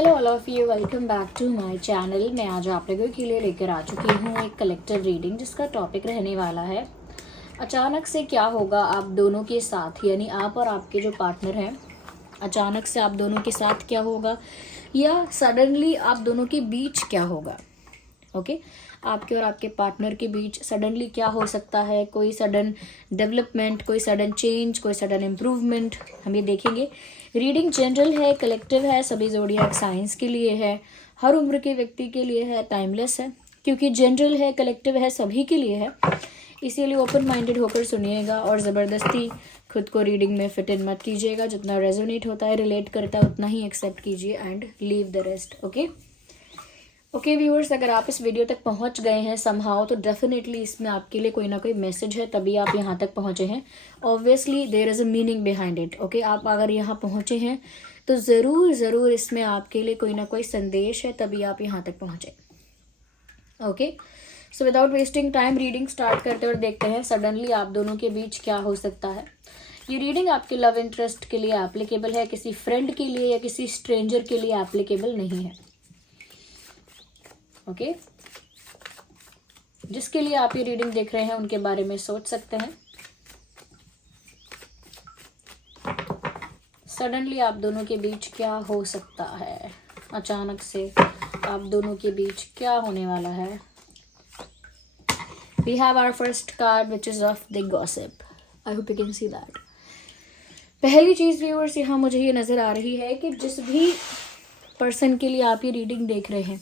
Hello all of you, welcome back to my channel. मैं आज आप लोगों के लिए लेकर आ चुकी हूँ एक कलेक्टिव रीडिंग जिसका टॉपिक रहने वाला है अचानक से क्या होगा आप दोनों के साथ, यानी आप और आपके जो पार्टनर हैं, अचानक से आप दोनों के साथ क्या होगा या सडनली आप दोनों के बीच क्या होगा। ओके आपके और आपके पार्टनर के बीच सडनली क्या हो सकता है, कोई सडन डेवलपमेंट, कोई सडन चेंज, कोई सडन इम्प्रूवमेंट, हम ये देखेंगे। रीडिंग जनरल है, कलेक्टिव है, सभी ज़ोडिएक साइंस के लिए है, हर उम्र के व्यक्ति के लिए है, टाइमलेस है, क्योंकि जनरल है, कलेक्टिव है, सभी के लिए है। इसीलिए ओपन माइंडेड होकर सुनिएगा और ज़बरदस्ती खुद को रीडिंग में फिट इन मत कीजिएगा। जितना रेजोनेट होता है, रिलेट करता है, उतना ही एक्सेप्ट कीजिए and leave the rest. Okay viewers, अगर आप इस वीडियो तक पहुंच गए हैं समहाउ तो डेफिनेटली इसमें आपके लिए कोई ना कोई मैसेज है, तभी आप यहाँ तक पहुंचे हैं। Obviously there is a meaning behind it. Okay आप अगर यहाँ पहुंचे हैं तो ज़रूर इसमें आपके लिए कोई ना कोई संदेश है, तभी आप यहाँ तक पहुंचे। Okay so without wasting time reading start करते और देखते हैं सडनली आप दोनों के बीच क्या हो सकता है। ये रीडिंग आपके लव इंटरेस्ट के लिए एप्लीकेबल है, किसी फ्रेंड के लिए या किसी स्ट्रेंजर के लिए एप्लीकेबल नहीं है। ओके जिसके लिए आप ये रीडिंग देख रहे हैं उनके बारे में सोच सकते हैं। सडनली आप दोनों के बीच क्या हो सकता है, अचानक से आप दोनों के बीच क्या होने वाला है। We have our first card which is of the gossip. I hope you can see that. पहली चीज व्यूअर्स यहाँ मुझे ये नजर आ रही है कि जिस भी पर्सन के लिए आप ये रीडिंग देख रहे हैं,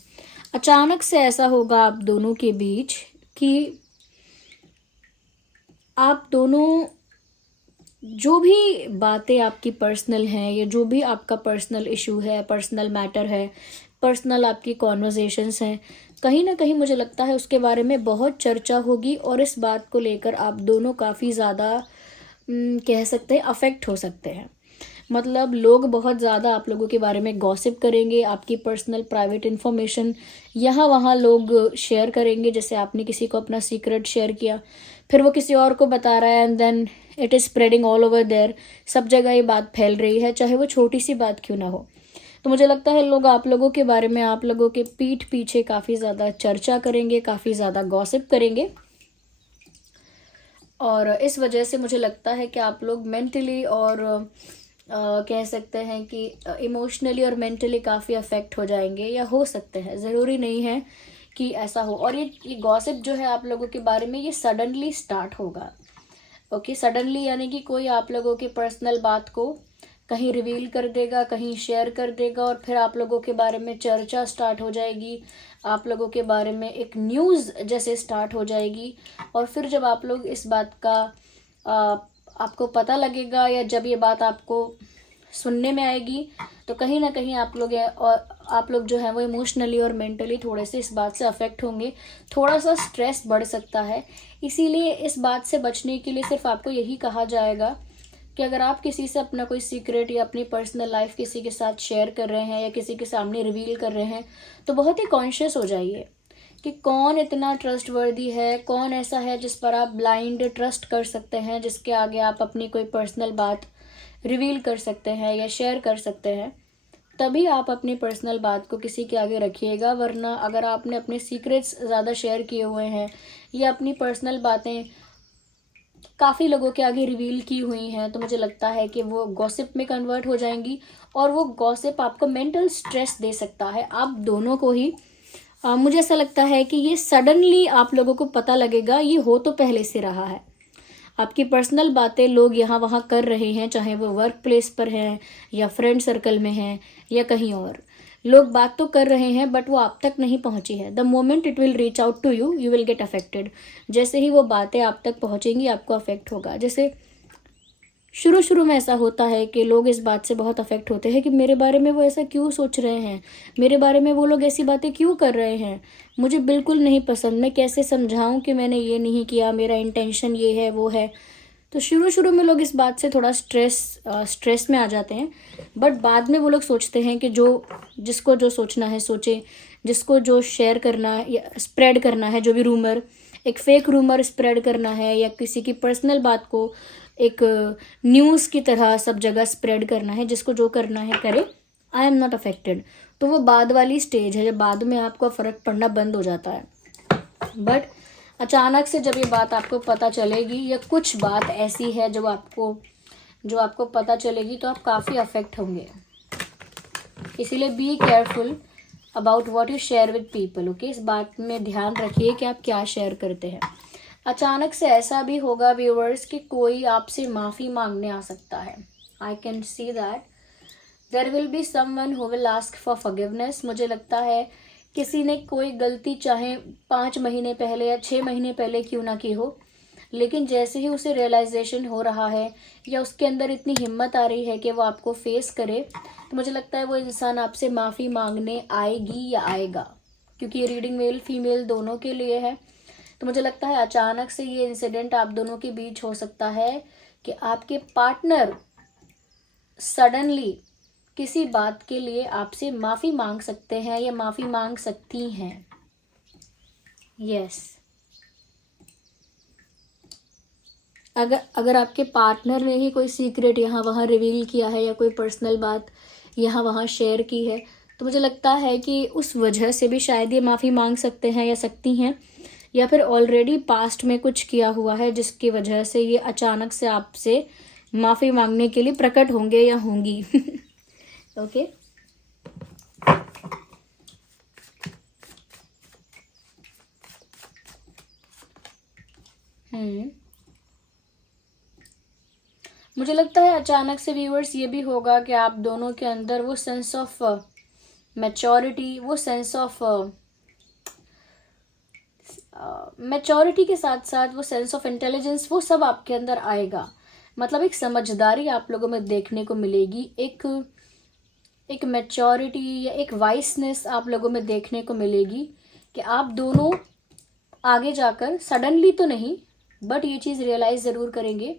अचानक से ऐसा होगा आप दोनों के बीच कि आप दोनों जो भी बातें आपकी पर्सनल हैं या जो भी आपका पर्सनल इशू है, पर्सनल मैटर है, पर्सनल आपकी कॉन्वर्जेशंस हैं, कहीं ना कहीं मुझे लगता है उसके बारे में बहुत चर्चा होगी और इस बात को लेकर आप दोनों काफ़ी ज़्यादा कह सकते हैं अफेक्ट हो सकते हैं। मतलब लोग बहुत ज़्यादा आप लोगों के बारे में गॉसिप करेंगे, आपकी पर्सनल प्राइवेट इन्फॉर्मेशन यहाँ वहाँ लोग शेयर करेंगे। जैसे आपने किसी को अपना सीक्रेट शेयर किया, फिर वो किसी और को बता रहा है and then it is spreading all over there. सब जगह ये बात फैल रही है, चाहे वो छोटी सी बात क्यों ना हो। तो मुझे लगता है लोग आप लोगों के बारे में, आप लोगों के पीठ पीछे काफ़ी ज़्यादा चर्चा करेंगे, काफ़ी ज़्यादा गॉसिप करेंगे। और इस वजह से मुझे लगता है कि आप लोग मेंटली और कह सकते हैं कि इमोशनली और मेंटली काफ़ी अफेक्ट हो जाएंगे, या हो सकते हैं, ज़रूरी नहीं है कि ऐसा हो। और ये गॉसिप जो है आप लोगों के बारे में, ये सडनली स्टार्ट होगा। ओके सडनली यानी कि कोई आप लोगों की पर्सनल बात को कहीं रिवील कर देगा, कहीं शेयर कर देगा और फिर आप लोगों के बारे में चर्चा स्टार्ट हो जाएगी, आप लोगों के बारे में एक न्यूज़ जैसे स्टार्ट हो जाएगी। और फिर जब आप लोग इस बात का आपको पता लगेगा या जब ये बात आपको सुनने में आएगी तो कहीं ना कहीं आप लोग जो है वो इमोशनली और मेंटली थोड़े से इस बात से अफेक्ट होंगे, थोड़ा सा स्ट्रेस बढ़ सकता है। इसीलिए इस बात से बचने के लिए सिर्फ आपको यही कहा जाएगा कि अगर आप किसी से अपना कोई सीक्रेट या अपनी पर्सनल लाइफ किसी के साथ शेयर कर रहे हैं या किसी के सामने रिवील कर रहे हैं तो बहुत ही कॉन्शियस हो जाइए कि कौन इतना ट्रस्टवर्दी है, कौन ऐसा है जिस पर आप ब्लाइंड ट्रस्ट कर सकते हैं, जिसके आगे आप अपनी कोई पर्सनल बात रिवील कर सकते हैं या शेयर कर सकते हैं। तभी आप अपनी पर्सनल बात को किसी के आगे रखिएगा, वरना अगर आपने अपने सीक्रेट्स ज़्यादा शेयर किए हुए हैं या अपनी पर्सनल बातें काफ़ी लोगों के आगे रिवील की हुई हैं तो मुझे लगता है कि वो गॉसिप में कन्वर्ट हो जाएंगी और वो गॉसिप आपको मेंटल स्ट्रेस दे सकता है, आप दोनों को ही। मुझे ऐसा लगता है कि ये सडनली आप लोगों को पता लगेगा, ये हो तो पहले से रहा है। आपकी पर्सनल बातें लोग यहाँ वहाँ कर रहे हैं, चाहे वो वर्क प्लेस पर हैं या फ्रेंड सर्कल में हैं या कहीं और। लोग बात तो कर रहे हैं बट वो आप तक नहीं पहुँची है। The moment it will reach out to you, you will get affected. जैसे ही वो बातें आप तक पहुँचेंगी आपको अफेक्ट होगा। जैसे शुरू में ऐसा होता है कि लोग इस बात से बहुत अफेक्ट होते हैं कि मेरे बारे में वो ऐसा क्यों सोच रहे हैं, मेरे बारे में वो लोग ऐसी बातें क्यों कर रहे हैं, मुझे बिल्कुल नहीं पसंद, मैं कैसे समझाऊं कि मैंने ये नहीं किया, मेरा इंटेंशन ये है वो है। तो शुरू में लोग इस बात से थोड़ा स्ट्रेस में आ जाते हैं, बट बाद में वो लोग सोचते हैं कि जिसको जो सोचना है सोचे, जिसको जो शेयर करना या स्प्रेड करना है, जो भी रूमर, एक फेक रूमर स्प्रेड करना है या किसी की पर्सनल बात को एक न्यूज़ की तरह सब जगह स्प्रेड करना है, जिसको जो करना है करे। I am not affected. तो वो बाद वाली स्टेज है जब बाद में आपको फ़र्क पड़ना बंद हो जाता है। बट अचानक से जब ये बात आपको पता चलेगी या कुछ बात ऐसी है जो आपको पता चलेगी तो आप काफ़ी अफेक्ट होंगे। इसीलिए be careful about what you share with people. Okay, इस बात में ध्यान रखिए कि आप क्या शेयर करते हैं। अचानक से ऐसा भी होगा व्यूअर्स कि कोई आपसे माफ़ी मांगने आ सकता है। I can see that there will be someone who will ask for forgiveness. मुझे लगता है किसी ने कोई गलती चाहे 5 महीने पहले या 6 महीने पहले क्यों ना की हो, लेकिन जैसे ही उसे रियलाइजेशन हो रहा है या उसके अंदर इतनी हिम्मत आ रही है कि वो आपको फेस करे, तो मुझे लगता है वो इंसान आपसे माफ़ी मांगने आएगी या आएगा, क्योंकि ये रीडिंग मेल फीमेल दोनों के लिए है। तो मुझे लगता है अचानक से ये इंसिडेंट आप दोनों के बीच हो सकता है कि आपके पार्टनर सडनली किसी बात के लिए आपसे माफ़ी मांग सकते हैं या माफ़ी मांग सकती हैं। यस, अगर आपके पार्टनर ने ही कोई सीक्रेट यहाँ वहाँ रिवील किया है या कोई पर्सनल बात यहाँ वहाँ शेयर की है, तो मुझे लगता है कि उस वजह से भी शायद ये माफ़ी मांग सकते हैं या सकती हैं, या फिर ऑलरेडी पास्ट में कुछ किया हुआ है जिसकी वजह से ये अचानक से आपसे माफ़ी मांगने के लिए प्रकट होंगे या होंगी। ओके, मुझे लगता है अचानक से व्यूअर्स ये भी होगा कि आप दोनों के अंदर वो सेंस ऑफ मैच्योरिटी, वो सेंस ऑफ मैच्योरिटी के साथ साथ वो सेंस ऑफ इंटेलिजेंस, वो सब आपके अंदर आएगा। मतलब एक समझदारी आप लोगों में देखने को मिलेगी, एक मैच्योरिटी या एक वाइसनेस आप लोगों में देखने को मिलेगी कि आप दोनों आगे जाकर सडनली तो नहीं, बट ये चीज़ रियलाइज़ ज़रूर करेंगे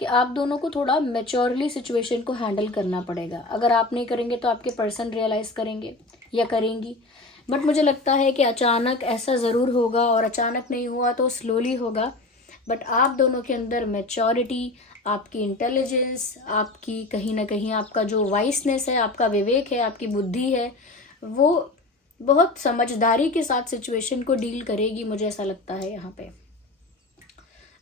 कि आप दोनों को थोड़ा मैच्योरली सिचुएशन को हैंडल करना पड़ेगा। अगर आप नहीं करेंगे तो आपके पर्सन रियलाइज़ करेंगे या करेंगी। बट मुझे लगता है कि अचानक ऐसा ज़रूर होगा, और अचानक नहीं हुआ तो स्लोली होगा। बट आप दोनों के अंदर मैच्योरिटी, आपकी इंटेलिजेंस, आपकी कहीं ना कहीं आपका जो वाइसनेस है, आपका विवेक है, आपकी बुद्धि है, वो बहुत समझदारी के साथ सिचुएशन को डील करेगी। मुझे ऐसा लगता है यहाँ पे।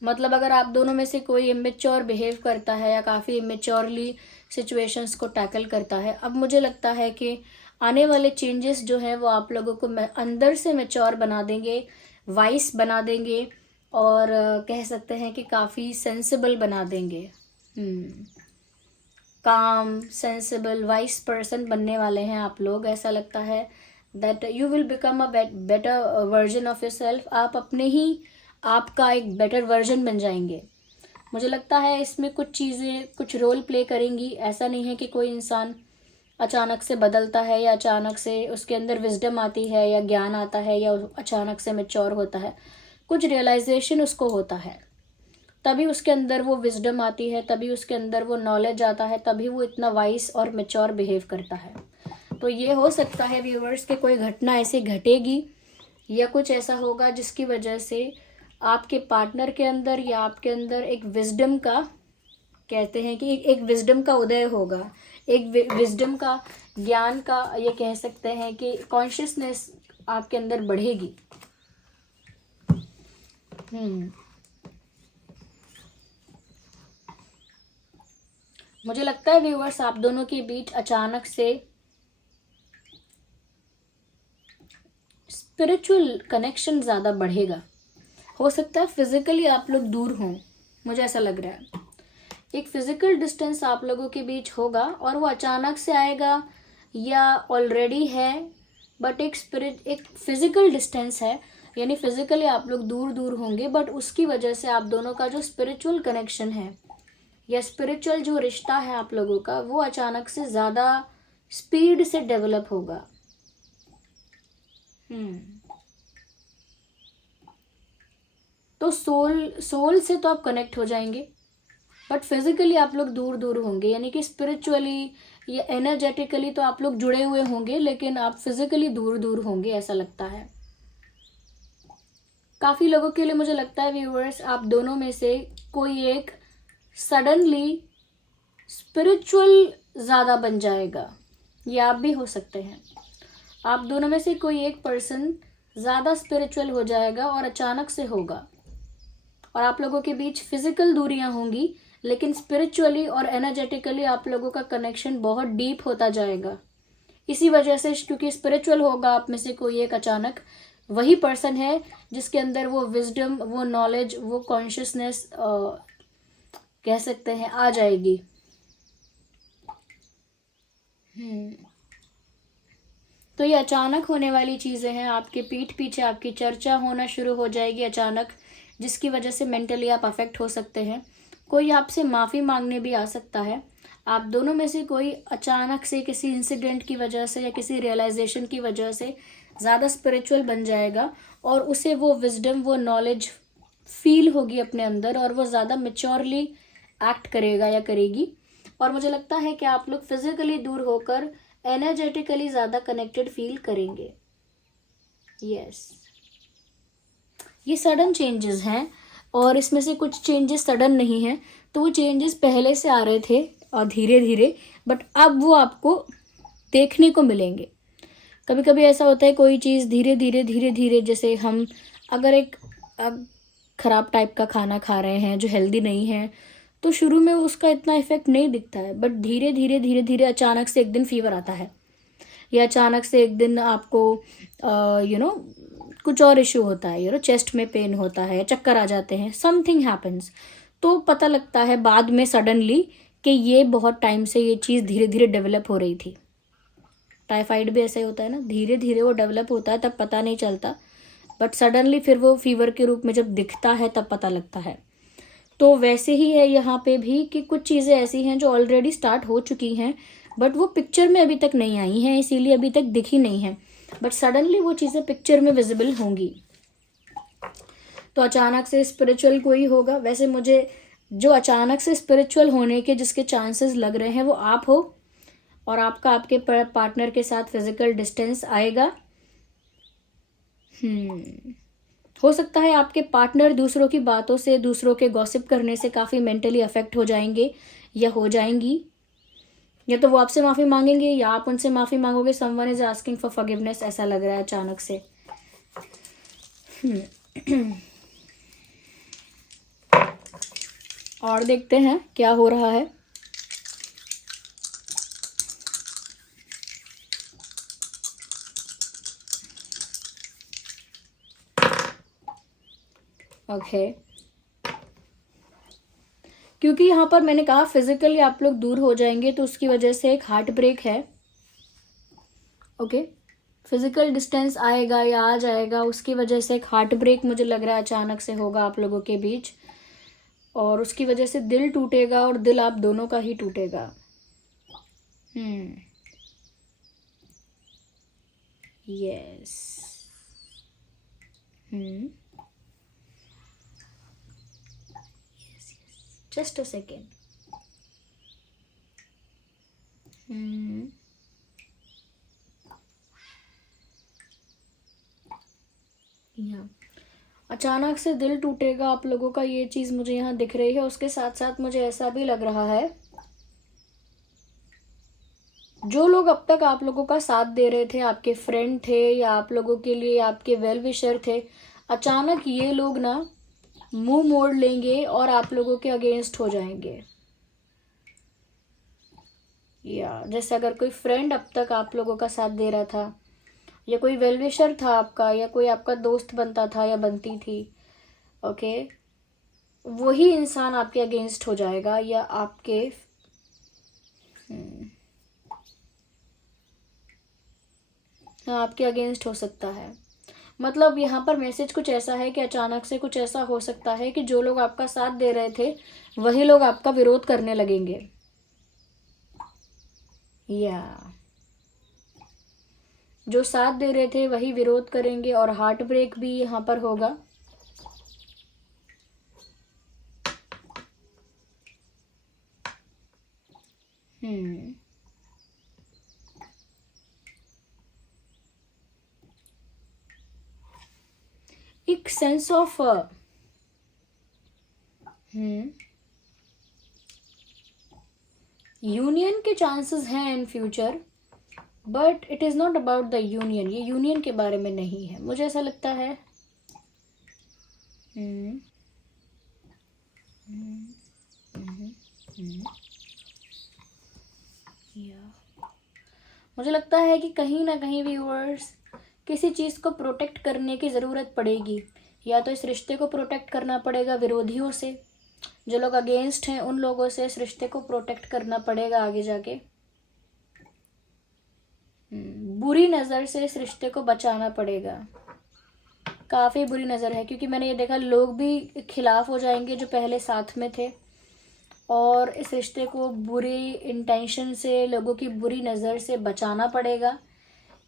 मतलब अगर आप दोनों में से कोई इमेच्योर बिहेव करता है या काफ़ी इमेच्योरली सिचुएशंस को टैकल करता है, अब मुझे लगता है कि आने वाले चेंजेस जो हैं वो आप लोगों को अंदर से मैच्योर बना देंगे, वाइस बना देंगे, और कह सकते हैं कि काफ़ी सेंसिबल बना देंगे। काम, सेंसिबल, वाइस पर्सन बनने वाले हैं आप लोग। ऐसा लगता है that you will become a better version of yourself. आप अपने ही आपका एक बेटर वर्जन बन जाएंगे। मुझे लगता है इसमें कुछ चीज़ें कुछ रोल प्ले करेंगी। ऐसा नहीं है कि कोई इंसान अचानक से बदलता है या अचानक से उसके अंदर विजडम आती है या ज्ञान आता है या अचानक से मैच्योर होता है। कुछ रियलाइजेशन उसको होता है, तभी उसके अंदर वो विजडम आती है, तभी उसके अंदर वो नॉलेज आता है, तभी वो इतना वाइस और मैच्योर बिहेव करता है। तो ये हो सकता है व्यूवर्स कि कोई घटना ऐसी घटेगी या कुछ ऐसा होगा जिसकी वजह से आपके पार्टनर के अंदर या आपके अंदर एक विजडम का, कहते हैं कि एक विजडम का उदय होगा, एक विजडम का, ज्ञान का, ये कह सकते हैं कि कॉन्शियसनेस आपके अंदर बढ़ेगी। मुझे लगता है व्यूअर्स आप दोनों के बीच अचानक से स्पिरिचुअल कनेक्शन ज़्यादा बढ़ेगा। हो सकता है फिजिकली आप लोग दूर हों, मुझे ऐसा लग रहा है। एक फिजिकल डिस्टेंस आप लोगों के बीच होगा और वो अचानक से आएगा या ऑलरेडी है, बट एक फिजिकल डिस्टेंस है, यानी फिजिकली आप लोग दूर दूर होंगे, बट उसकी वजह से आप दोनों का जो स्पिरिचुअल कनेक्शन है या स्पिरिचुअल जो रिश्ता है आप लोगों का, वो अचानक से ज़्यादा स्पीड से डेवलप होगा। तो सोल से तो आप कनेक्ट हो जाएंगे, बट फिजिकली आप लोग दूर दूर होंगे, यानी कि स्पिरिचुअली या एनर्जेटिकली तो आप लोग जुड़े हुए होंगे, लेकिन आप फिजिकली दूर दूर होंगे, ऐसा लगता है। काफ़ी लोगों के लिए मुझे लगता है व्यूअर्स आप दोनों में से कोई एक सडनली स्पिरिचुअल ज़्यादा बन जाएगा, ये आप भी हो सकते हैं। आप दोनों में से कोई एक पर्सन ज़्यादा स्पिरिचुअल हो जाएगा और अचानक से होगा, और आप लोगों के बीच फिजिकल दूरियां होंगी, लेकिन स्पिरिचुअली और एनर्जेटिकली आप लोगों का कनेक्शन बहुत डीप होता जाएगा। इसी वजह से, क्योंकि स्पिरिचुअल होगा आप में से कोई एक अचानक, वही पर्सन है जिसके अंदर वो विजडम, वो नॉलेज, वो कॉन्शियसनेस कह सकते हैं आ जाएगी। तो ये अचानक होने वाली चीज़ें हैं, आपके पीठ पीछे आपकी चर्चा होना शुरू हो जाएगी अचानक, जिसकी वजह से मेंटली आप अफेक्ट हो सकते हैं। कोई आपसे माफ़ी मांगने भी आ सकता है। आप दोनों में से कोई अचानक से किसी इंसिडेंट की वजह से या किसी रियलाइजेशन की वजह से ज़्यादा स्पिरिचुअल बन जाएगा, और उसे वो विजडम, वो नॉलेज फील होगी अपने अंदर, और वो ज़्यादा मेच्योरली एक्ट करेगा या करेगी। और मुझे लगता है कि आप लोग फिजिकली दूर होकर एनर्जेटिकली ज़्यादा कनेक्टेड फील करेंगे। यस, ये सडन चेंजेस हैं, और इसमें से कुछ चेंजेस सडन नहीं हैं, तो वो चेंजेस पहले से आ रहे थे और धीरे धीरे, बट अब वो आपको देखने को मिलेंगे। कभी कभी ऐसा होता है कोई चीज़ धीरे धीरे धीरे धीरे, जैसे हम अगर एक ख़राब टाइप का खाना खा रहे हैं जो हेल्दी नहीं है, तो शुरू में उसका इतना इफेक्ट नहीं दिखता है, बट धीरे धीरे धीरे धीरे अचानक से एक दिन फीवर आता है, या अचानक से एक दिन आपको कुछ और इशू होता है, चेस्ट में पेन होता है, चक्कर आ जाते हैं, समथिंग हैपन्स, तो पता लगता है बाद में सडनली कि ये बहुत टाइम से ये चीज़ धीरे धीरे डेवलप हो रही थी। टाइफाइड भी ऐसा ही होता है ना, धीरे धीरे वो डेवलप होता है, तब पता नहीं चलता, बट सडनली फिर वो फीवर के रूप में जब दिखता है तब पता लगता है। तो वैसे ही है यहाँ पे भी कि कुछ चीज़ें ऐसी हैं जो ऑलरेडी स्टार्ट हो चुकी हैं, बट वो पिक्चर में अभी तक नहीं आई हैं, इसीलिए अभी तक दिखी नहीं है, बट सडनली वो चीज़ें पिक्चर में विजिबल होंगी। तो अचानक से स्पिरिचुअल कोई होगा, वैसे मुझे जो अचानक से स्पिरिचुअल होने के जिसके चांसेस लग रहे हैं वो आप हो, और आपका आपके पार्टनर के साथ फिजिकल डिस्टेंस आएगा। हो सकता है आपके पार्टनर दूसरों की बातों से, दूसरों के गॉसिप करने से काफ़ी मेंटली अफेक्ट हो जाएंगे या हो जाएंगी, या तो वो आपसे माफ़ी मांगेंगे या आप उनसे माफ़ी मांगोगे। Someone is asking for forgiveness, ऐसा लग रहा है अचानक से। और देखते हैं क्या हो रहा है। ओके, क्योंकि यहाँ पर मैंने कहा फिजिकली आप लोग दूर हो जाएंगे, तो उसकी वजह से एक हार्ट ब्रेक है। ओके, फिजिकल डिस्टेंस आएगा या आ जाएगा, उसकी वजह से एक हार्ट ब्रेक मुझे लग रहा है अचानक से होगा आप लोगों के बीच, और उसकी वजह से दिल टूटेगा, और दिल आप दोनों का ही टूटेगा। यस। Just a second. अचानक से दिल टूटेगा आप लोगों का, ये चीज़ मुझे यहाँ दिख रही है। उसके साथ साथ मुझे ऐसा भी लग रहा है, जो लोग अब तक आप लोगों का साथ दे रहे थे, आपके फ्रेंड थे या आप लोगों के लिए आपके वेल विशर थे, अचानक ये लोग ना मुंह मोड़ लेंगे और आप लोगों के अगेंस्ट हो जाएंगे। या जैसे अगर कोई फ्रेंड अब तक आप लोगों का साथ दे रहा था, या कोई वेल विशर था आपका, या कोई आपका दोस्त बनता था या बनती थी, ओके, वही इंसान आपके अगेंस्ट हो जाएगा, या आपके आपके अगेंस्ट हो सकता है। मतलब यहाँ पर मैसेज कुछ ऐसा है कि अचानक से कुछ ऐसा हो सकता है कि जो लोग आपका साथ दे रहे थे वही लोग आपका विरोध करने लगेंगे, या जो साथ दे रहे थे वही विरोध करेंगे, और हार्ट ब्रेक भी यहाँ पर होगा। एक सेंस ऑफ यूनियन के चांसेस हैं in future, but it is not about the union, ये यूनियन के बारे में नहीं है, मुझे ऐसा लगता है। हम्म हम्म हम्म हम्म, या मुझे लगता है कि कहीं ना कहीं व्यूअर्स किसी चीज़ को प्रोटेक्ट करने की ज़रूरत पड़ेगी। या तो इस रिश्ते को प्रोटेक्ट करना पड़ेगा विरोधियों से, जो लोग अगेंस्ट हैं उन लोगों से इस रिश्ते को प्रोटेक्ट करना पड़ेगा आगे जाके। बुरी नज़र से इस रिश्ते को बचाना पड़ेगा। काफ़ी बुरी नज़र है, क्योंकि मैंने ये देखा लोग भी खिलाफ हो जाएंगे जो पहले साथ में थे, और इस रिश्ते को बुरी इंटेंशन से, लोगों की बुरी नज़र से बचाना पड़ेगा।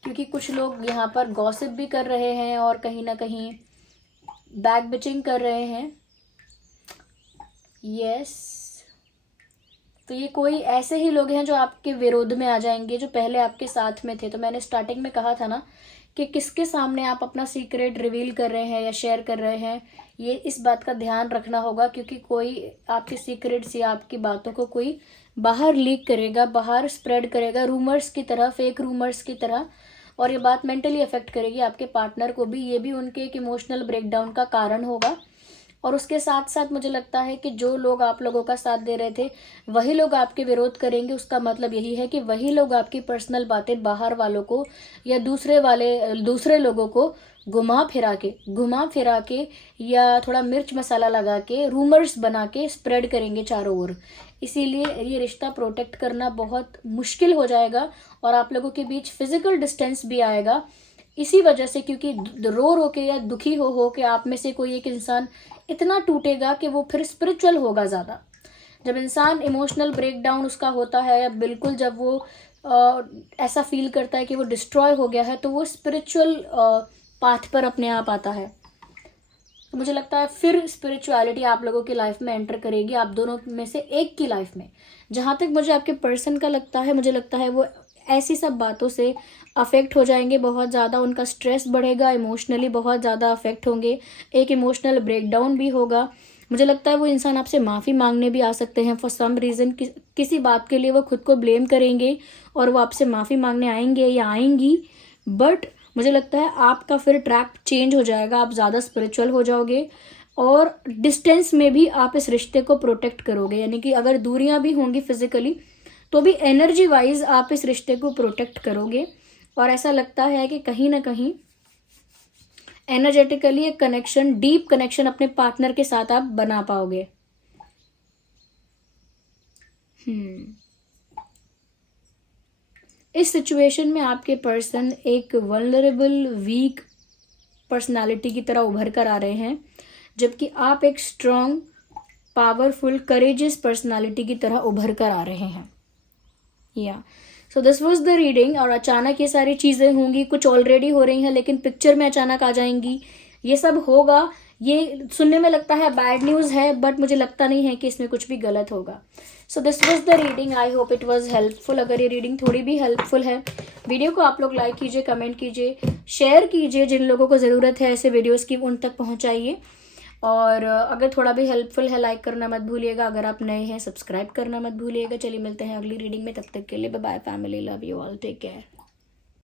क्योंकि कुछ लोग यहाँ पर गॉसिप भी कर रहे हैं और कहीं ना कहीं बैक बिचिंग कर रहे हैं। यस, तो ये कोई ऐसे ही लोग हैं जो आपके विरोध में आ जाएंगे जो पहले आपके साथ में थे। तो मैंने स्टार्टिंग में कहा था ना कि किसके सामने आप अपना सीक्रेट रिवील कर रहे हैं या शेयर कर रहे हैं, ये इस बात का ध्यान रखना होगा। क्योंकि कोई आपके सीक्रेट्स या आपकी बातों को कोई बाहर लीक करेगा, बाहर स्प्रेड करेगा रूमर्स की तरह, फेक रूमर्स की तरह, और ये बात मेंटली अफेक्ट करेगी आपके पार्टनर को भी। ये भी उनके एक इमोशनल ब्रेकडाउन का कारण होगा। और उसके साथ साथ मुझे लगता है कि जो लोग आप लोगों का साथ दे रहे थे वही लोग आपके विरोध करेंगे। उसका मतलब यही है कि वही लोग आपकी पर्सनल बातें बाहर वालों को या दूसरे लोगों को घुमा फिरा के या थोड़ा मिर्च मसाला लगा के, रूमर्स बना के स्प्रेड करेंगे चारों ओर। इसीलिए ये रिश्ता प्रोटेक्ट करना बहुत मुश्किल हो जाएगा और आप लोगों के बीच फिजिकल डिस्टेंस भी आएगा इसी वजह से। क्योंकि रो के या दुखी हो के आप में से कोई एक इंसान इतना टूटेगा कि वो फिर स्पिरिचुअल होगा ज़्यादा। जब इंसान इमोशनल ब्रेकडाउन उसका होता है, या बिल्कुल जब वो ऐसा फील करता है कि वो डिस्ट्रॉय हो गया है, तो वो स्पिरिचुअल पाथ पर अपने आप आता है। तो मुझे लगता है फिर स्पिरिचुअलिटी आप लोगों की लाइफ में एंटर करेगी, आप दोनों में से एक की लाइफ में। जहाँ तक मुझे आपके पर्सन का लगता है, मुझे लगता है वो ऐसी सब बातों से अफेक्ट हो जाएंगे बहुत ज़्यादा, उनका स्ट्रेस बढ़ेगा, इमोशनली बहुत ज़्यादा अफेक्ट होंगे, एक इमोशनल ब्रेकडाउन भी होगा। मुझे लगता है वो इंसान आपसे माफ़ी मांगने भी आ सकते हैं फॉर सम रीज़न, किसी बात के लिए वो खुद को ब्लेम करेंगे और वो आपसे माफ़ी मांगने आएंगे या आएंगी। बट मुझे लगता है आपका फिर ट्रैक चेंज हो जाएगा, आप ज़्यादा स्पिरिचुअल हो जाओगे और डिस्टेंस में भी आप इस रिश्ते को प्रोटेक्ट करोगे। यानी कि अगर दूरियां भी होंगी फिजिकली, तो भी एनर्जी वाइज आप इस रिश्ते को प्रोटेक्ट करोगे। और ऐसा लगता है कि कहीं ना कहीं एनर्जेटिकली एक कनेक्शन, डीप कनेक्शन अपने पार्टनर के साथ आप बना पाओगे। इस सिचुएशन में आपके पर्सन एक वल्नरेबल, वीक पर्सनालिटी की तरह उभर कर आ रहे हैं, जबकि आप एक स्ट्रॉन्ग, पावरफुल, करेजियस पर्सनालिटी की तरह उभर कर आ रहे हैं। या so this was the reading. और अचानक ये सारी चीज़ें होंगी, कुछ ऑलरेडी हो रही हैं लेकिन पिक्चर में अचानक आ जाएंगी, ये सब होगा। ये सुनने में लगता है बैड न्यूज़ है, बट मुझे लगता नहीं है कि इसमें कुछ भी गलत होगा। So this was the reading, I hope it was helpful. अगर ये रीडिंग थोड़ी भी हेल्पफुल है, वीडियो को आप लोग लाइक कीजिए, कमेंट कीजिए, शेयर कीजिए, जिन लोगों को ज़रूरत है ऐसे वीडियोज़ की उन तक पहुँचाइए। और अगर थोड़ा भी हेल्पफुल है, लाइक करना मत भूलिएगा। अगर आप नए हैं, सब्सक्राइब करना मत भूलिएगा। चलिए मिलते हैं अगली रीडिंग में, तब तक के लिए bye bye family, love you all, take care.